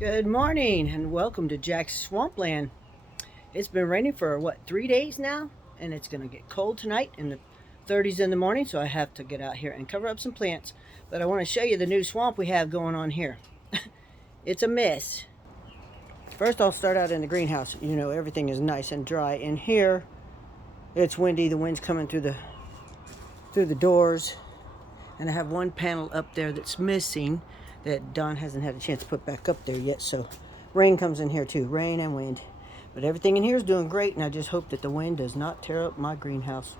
Good morning and welcome to Jack's Swampland. It's been raining for 3 days now, and it's gonna get cold tonight in the 30s in the morning, so I have to get out here and cover up some plants. But I want to show you the new swamp we have going on here. It's a mess. First, I'll start out in the greenhouse. You know, everything is nice and dry. In here, it's windy. The wind's coming through the doors, and I have one panel up there that's missing that Don hasn't had a chance to put back up there yet. So rain comes in here too, rain and wind. But everything in here is doing great, and I just hope that the wind does not tear up my greenhouse.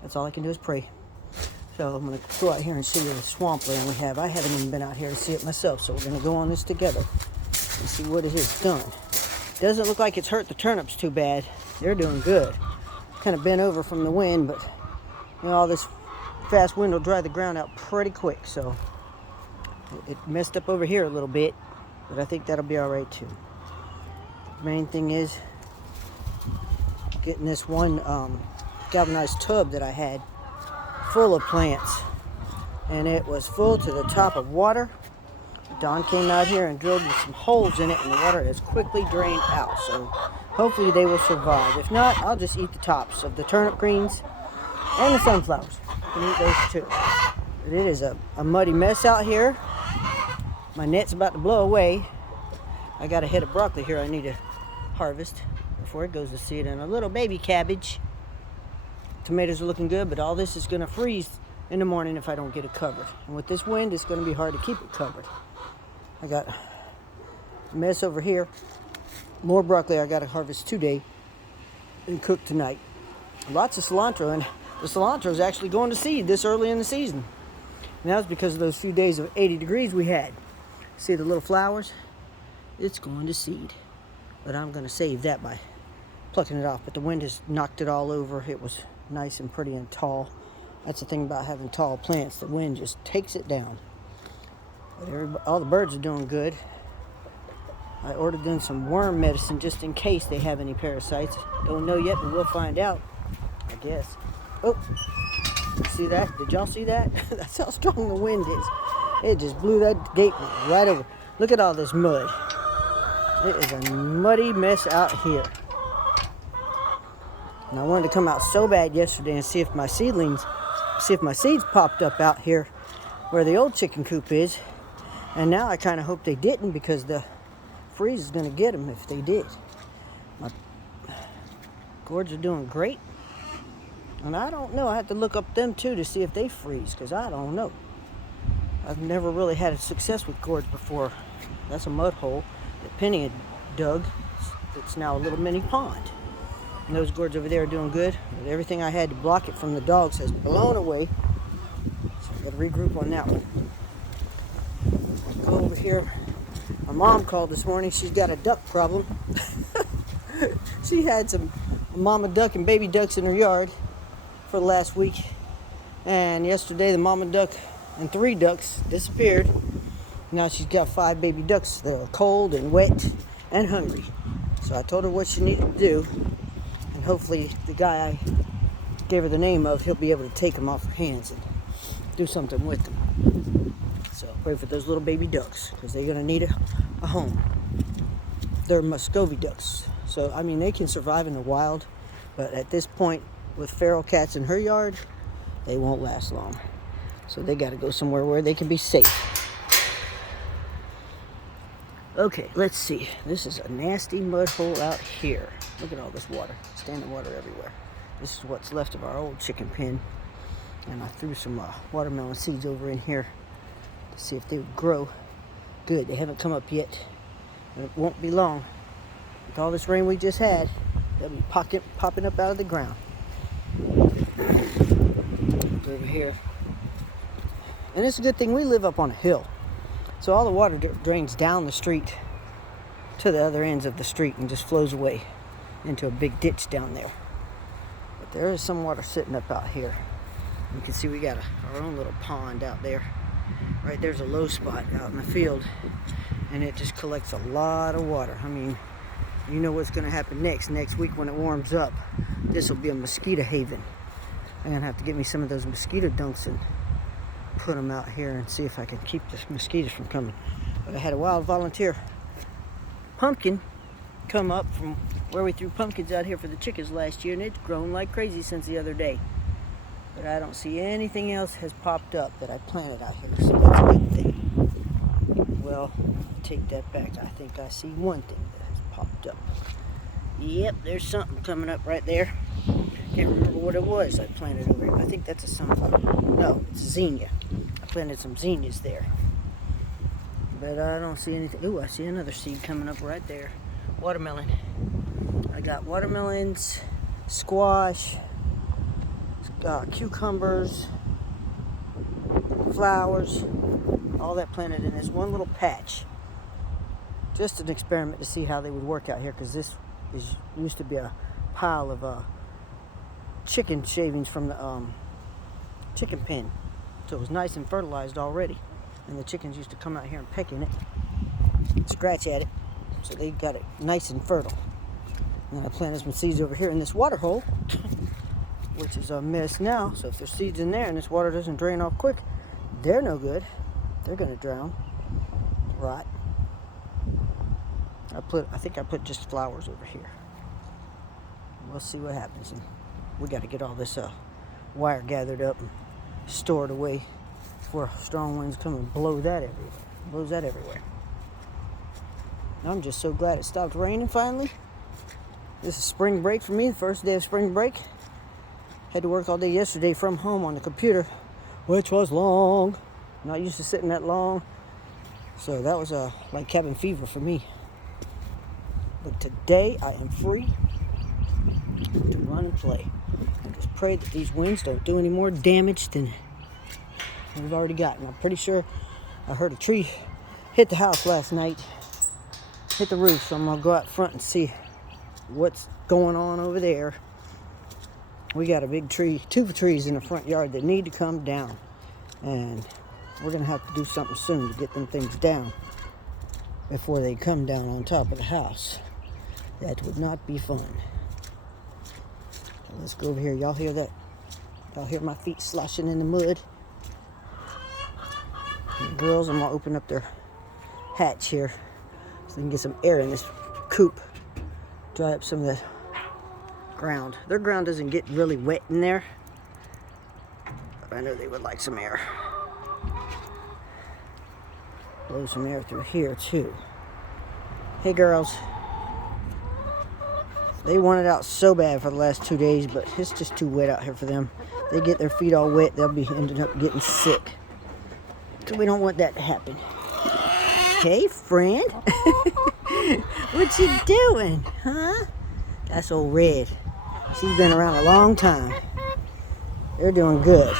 That's all I can do is pray. So I'm going to go out here and see the swampland we have. I haven't even been out here to see it myself, so we're going to go on this together and see what it has done. Doesn't look like it's hurt the turnips too bad. They're doing good. Kind of bent over from the wind, but you know, all this fast wind will dry the ground out pretty quick. So it messed up over here a little bit, but I think that'll be all right too. The main thing is getting this one galvanized tub that I had full of plants, and it was full to the top of water. Don came out here and drilled some holes in it, and the water has quickly drained out. So hopefully they will survive. If not, I'll just eat the tops of the turnip greens and the sunflowers. I can eat those too. But it is a muddy mess out here. My net's about to blow away. I got a head of broccoli here I need to harvest before it goes to seed, and a little baby cabbage. Tomatoes are looking good, but all this is going to freeze in the morning if I don't get it covered. And with this wind, it's going to be hard to keep it covered. I got a mess over here. More broccoli I got to harvest today and cook tonight. Lots of cilantro, and the cilantro is actually going to seed this early in the season. And that was because of those few days of 80 degrees we had. See the little flowers? It's going to seed. But I'm going to save that by plucking it off. But the wind has knocked it all over. It was nice and pretty and tall. That's the thing about having tall plants. The wind just takes it down. But all the birds are doing good. I ordered them some worm medicine just in case they have any parasites. Don't know yet, but we'll find out, I guess. Oh, see that? Did y'all see that? That's how strong the wind is. It just blew that gate right over. Look at all this mud. It is a muddy mess out here. And I wanted to come out so bad yesterday and see if my seeds popped up out here where the old chicken coop is. And now I kind of hope they didn't, because the freeze is going to get them if they did. My gourds are doing great. And I don't know. I have to look up them too to see if they freeze, because I don't know. I've never really had success with gourds before. That's a mud hole that Penny had dug. It's now a little mini pond. And those gourds over there are doing good. But everything I had to block it from the dogs has blown away. So I've got to regroup on that one. Go over here. My mom called this morning. She's got a duck problem. She had a mama duck and baby ducks in her yard for the last week. And yesterday the mama duck and 3 ducks disappeared. Now she's got 5 baby ducks that are cold and wet and hungry. So I told her what she needed to do, and hopefully the guy I gave her the name of, he'll be able to take them off her hands and do something with them. So pray for those little baby ducks, because they're going to need a home. They're Muscovy ducks. So, I mean, they can survive in the wild, but at this point, with feral cats in her yard, they won't last long. So they got to go somewhere where they can be safe. Okay, let's see. This is a nasty mud hole out here. Look at all this water. Standing water everywhere. This is what's left of our old chicken pen. And I threw some watermelon seeds over in here to see if they would grow. Good, they haven't come up yet. And it won't be long. With all this rain we just had, they'll be popping up out of the ground. Over here. And it's a good thing we live up on a hill. So all the water drains down the street to the other ends of the street and just flows away into a big ditch down there. But there is some water sitting up out here. You can see we got our own little pond out there. Right there's a low spot out in the field, and it just collects a lot of water. I mean, you know what's going to happen next week when it warms up. This will be a mosquito haven. I'm going to have to get me some of those mosquito dunks and put them out here and see if I can keep the mosquitoes from coming. But I had a wild volunteer pumpkin come up from where we threw pumpkins out here for the chickens last year, and it's grown like crazy since the other day. But I don't see anything else has popped up that I planted out here, so that's a good thing. Well, take that back. I think I see one thing that has popped up. Yep, there's something coming up right there. Can't remember what it was I planted over here. I think that's a sunflower. No, it's zinnia. I planted some zinnias there. But I don't see anything. Ooh, I see another seed coming up right there. Watermelon. I got watermelons, squash, cucumbers, flowers, all that planted in this one little patch. Just an experiment to see how they would work out here, because this used to be a pile of chicken shavings from the chicken pen. So it was nice and fertilized already. And the chickens used to come out here and peck in it, scratch at it. So they got it nice and fertile. And I planted some seeds over here in this water hole, which is a mess now. So if there's seeds in there and this water doesn't drain off quick, they're no good. They're gonna drown, rot. I think I put just flowers over here. We'll see what happens. And we got to get all this wire gathered up and stored away before strong winds come and blows that everywhere. I'm just so glad it stopped raining finally. This is spring break for me, the first day of spring break. Had to work all day yesterday from home on the computer, which was long. Not used to sitting that long. So that was like cabin fever for me. But today I am free to run and play. I just pray that these winds don't do any more damage than we've already gotten. I'm pretty sure I heard a tree hit the house last night, hit the roof, so I'm gonna go out front and see what's going on over there. We got a big tree, 2 trees in the front yard that need to come down, and we're gonna have to do something soon to get them things down before they come down on top of the house. That would not be fun. So let's go over here. Y'all hear that? Y'all hear my feet sloshing in the mud? And the girls, I'm gonna open up their hatch here so they can get some air in this coop. Dry up some of the ground. Their ground doesn't get really wet in there, but I know they would like some air. Blow some air through here too. Hey girls. They want it out so bad for the last 2 days, but it's just too wet out here for them. They get their feet all wet, they'll be ending up getting sick. So we don't want that to happen. Hey friend. What you doing, huh? That's old Red. She's been around a long time. They're doing good.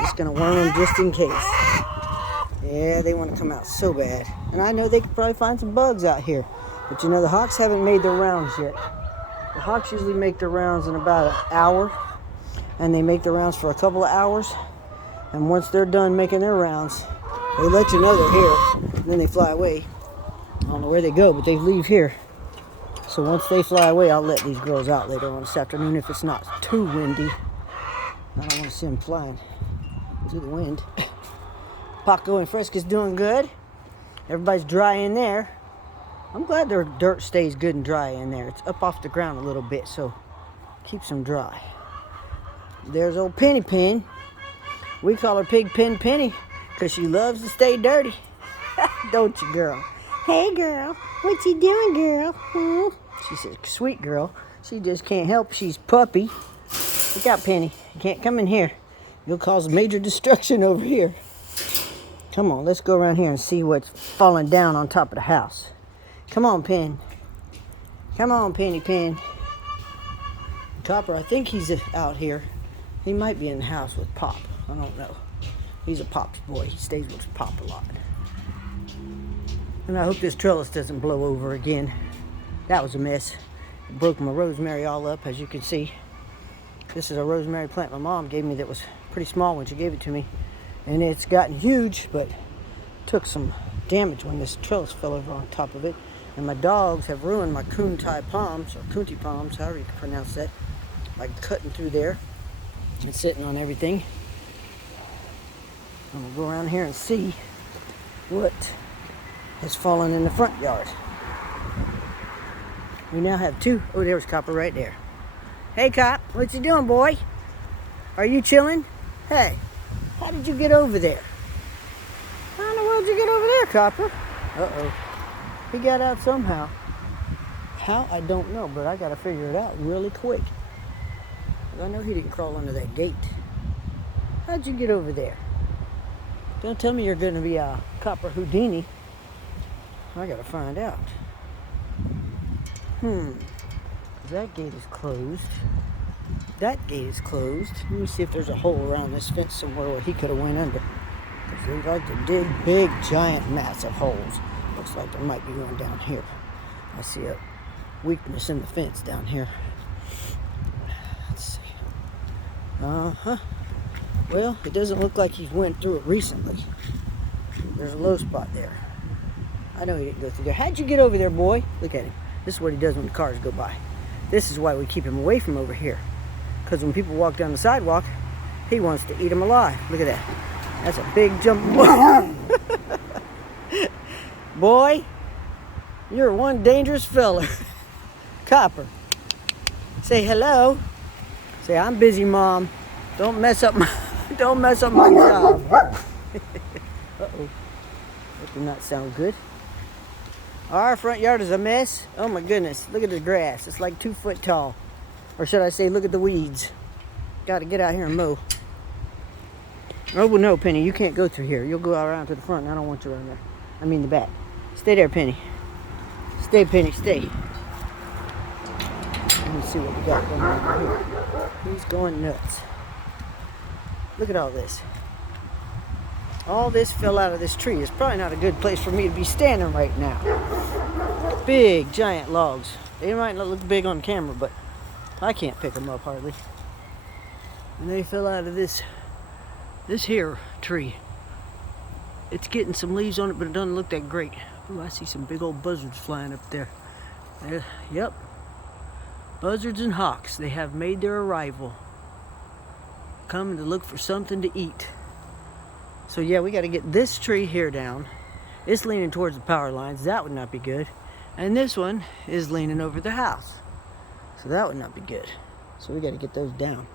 Just gonna worm them just in case. Yeah, they want to come out so bad. And I know they could probably find some bugs out here. But you know, the hawks haven't made their rounds yet. The hawks usually make their rounds in about an hour. And they make their rounds for a couple of hours. And once they're done making their rounds, they let you know they're here. And then they fly away. I don't know where they go, but they leave here. So once they fly away, I'll let these girls out later on this afternoon if it's not too windy. I don't want to see them flying through the wind. Paco and Fresca's doing good. Everybody's dry in there. I'm glad their dirt stays good and dry in there. It's up off the ground a little bit, so keeps them dry. There's old Penny Pen. We call her Pig Pen Penny because she loves to stay dirty. Don't you, girl? Hey, girl. What you doing, girl? Hmm? She's a sweet girl. She just can't help. She's puppy. Look out, Penny. You can't come in here. You'll cause major destruction over here. Come on, let's go around here and see what's falling down on top of the house. Come on, Pen. Come on, Penny Pen. Copper, I think he's out here. He might be in the house with Pop. I don't know. He's a Pop's boy. He stays with Pop a lot. And I hope this trellis doesn't blow over again. That was a mess. It broke my rosemary all up, as you can see. This is a rosemary plant my mom gave me that was pretty small when she gave it to me. And it's gotten huge, but took some damage when this trellis fell over on top of it. And my dogs have ruined my kuntai palms, or kunti palms, however you can pronounce that, by cutting through there and sitting on everything. I'm gonna go around here and see what has fallen in the front yard. We now have two. Oh, there's Copper right there. Hey, Cop, what you doing, boy? Are you chilling? Hey, how did you get over there? How in the world did you get over there, Copper? Uh-oh. He got out somehow. How? I don't know, but I got to figure it out really quick. I know he didn't crawl under that gate. How'd you get over there? Don't tell me you're going to be a Copper Houdini. I got to find out. That gate is closed. That gate is closed. Let me see if there's a hole around this fence somewhere where he could have went under. Because they like to dig big, giant, massive holes. Looks like there might be one down here. I see a weakness in the fence down here. Let's see. Well, it doesn't look like he's went through it recently. There's a low spot there. I know he didn't go through there. How'd you get over there, boy? Look at him. This is what he does when the cars go by. This is why we keep him away from over here. Because when people walk down the sidewalk, he wants to eat them alive. Look at that. That's a big jump. Boy, you're one dangerous fella. Copper. Say hello. Say, I'm busy, Mom. Don't mess up my job. Uh-oh. That did not sound good. Our front yard is a mess. Oh my goodness. Look at the grass. It's like 2 foot tall. Or should I say, look at the weeds. Got to get out here and mow. Oh, well, no, Penny. You can't go through here. You'll go around to the front. I don't want you around there. I mean the back. Stay there, Penny. Stay, Penny. Stay. Let me see what we got going on here. He's going nuts. Look at all this. All this fell out of this tree. It's probably not a good place for me to be standing right now. Big, giant logs. They might not look big on camera, but I can't pick them up hardly. And they fell out of this here tree. It's getting some leaves on it, but it doesn't look that great. Ooh, I see some big old buzzards flying up there. Yep. Buzzards and hawks, they have made their arrival. Coming to look for something to eat. So yeah, we got to get this tree here down. It's leaning towards the power lines. That would not be good. And this one is leaning over the house. So that would not be good. So we got to get those down.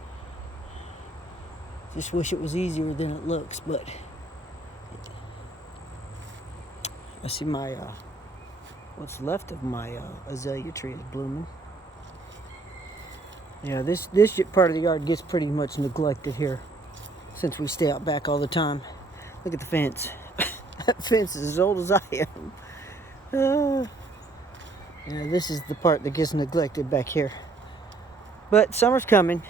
Just wish it was easier than it looks, but I see my what's left of my azalea tree is blooming. Yeah, this part of the yard gets pretty much neglected here since we stay out back all the time. Look at the fence. That fence is as old as I am. Yeah, this is the part that gets neglected back here. But summer's coming.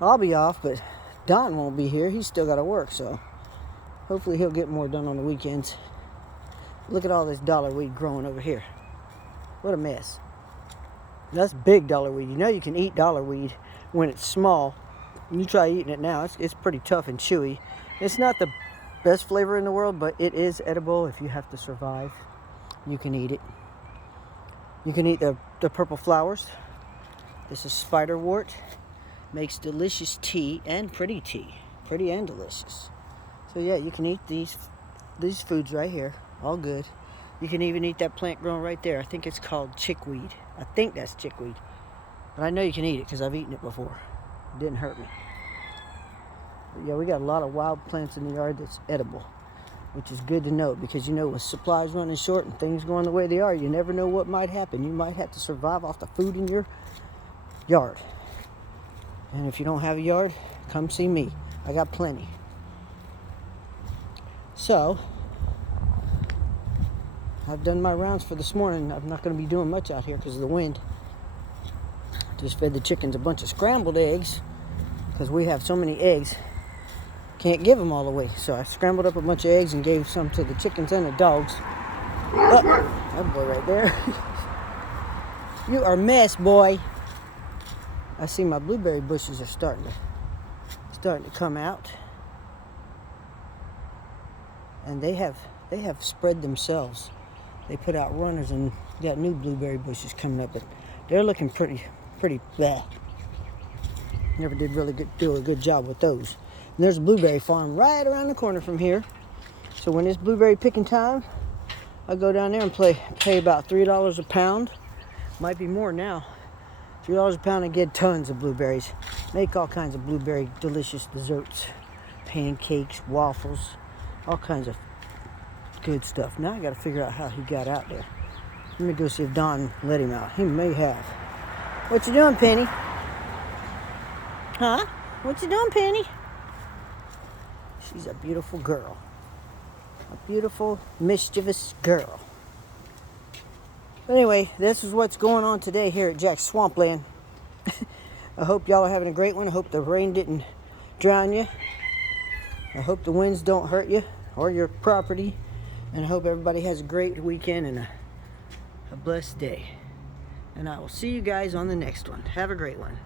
I'll be off, but Don won't be here. He's still got to work, so hopefully he'll get more done on the weekends. Look at all this dollar weed growing over here. What a mess. That's big dollar weed. You know you can eat dollar weed when it's small. You try eating it now. It's pretty tough and chewy. It's not the best flavor in the world, but it is edible if you have to survive. You can eat it. You can eat the purple flowers. This is spiderwort. Makes delicious tea and pretty tea. Pretty and delicious. So yeah, you can eat these foods right here. All good. You can even eat that plant growing right there. I think it's called chickweed. I think that's chickweed. But I know you can eat it because I've eaten it before. It didn't hurt me. But yeah, we got a lot of wild plants in the yard that's edible, which is good to know because, you know, with supplies running short and things going the way they are, you never know what might happen. You might have to survive off the food in your yard. And if you don't have a yard, come see me. I got plenty. So, I've done my rounds for this morning. I'm not going to be doing much out here because of the wind. Just fed the chickens a bunch of scrambled eggs because we have so many eggs. Can't give them all away. So I scrambled up a bunch of eggs and gave some to the chickens and the dogs. Oh, that boy right there. You are a mess, boy. I see my blueberry bushes are starting to come out. And they have spread themselves. They put out runners and got new blueberry bushes coming up, but they're looking pretty bad. Never did really do a good job with those. And there's a blueberry farm right around the corner from here. So when it's blueberry picking time, I go down there and pay about $3 a pound Might be more now. $3 a pound and get tons of blueberries. Make all kinds of blueberry delicious desserts. Pancakes, waffles, all kinds of good stuff. Now I gotta figure out how he got out there. Let me go see if Don let him out. He may have. What you doing, Penny? Huh? What you doing, Penny? She's a beautiful girl. A beautiful, mischievous girl. Anyway, this is what's going on today here at Jack's Swampland. I hope y'all are having a great one. I hope the rain didn't drown you. I hope the winds don't hurt you or your property. And I hope everybody has a great weekend and a blessed day. And I will see you guys on the next one. Have a great one.